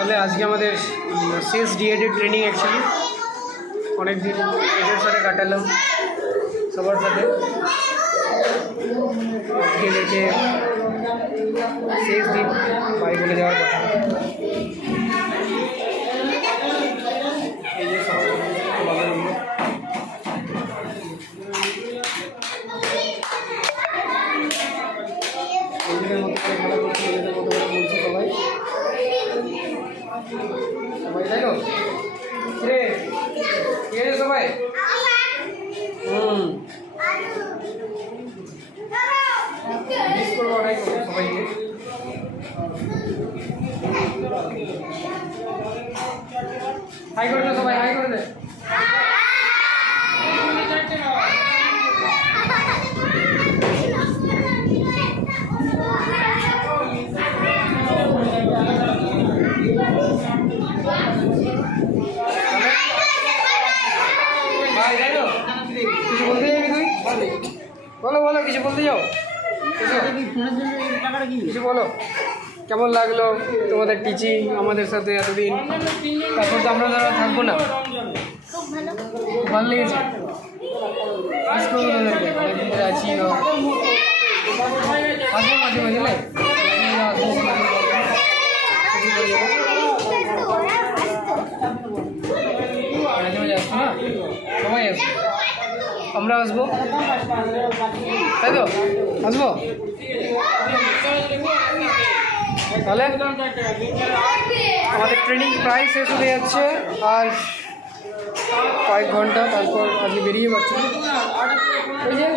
তাহলে আজকে আমাদের শেষ ডিএডের ট্রেনিং অ্যাকচুয়ালি অনেক দিন এদের সাথে কাটালাম সবার সাথে। আজকে দেখে শেষ দিন বাই বলে যাওয়ার কথা। এই যে সব সবাই তাই তো রে কে সবাই মিস করবো অনেক সবাইকে। হাই করে দে সবাই, হাই করে দে। কিছু বলতে যাবি তুই? বলো বলো, কিছু বলতে যাও, কিছু বলো। কেমন লাগলো তোমাদের টিচিং আমাদের সাথে এতদিন? তারপর তো আমরা ধরো থাকবো না। ভালো লেগেছে, মিস করবো তোদেরকে, অনেকদিন ধরে আছি। আসবো মাঝে মাঝে, মাঝে মাঝে আসবো না, সবাই আসবো, আমরা আসবো, তাই তো? আসবো তাহলে। আমাদের ট্রেনিং প্রায় শেষ হয়ে যাচ্ছে, আর কয়েক ঘন্টা, তারপর আজকে বেরিয়ে পারছি। এই যে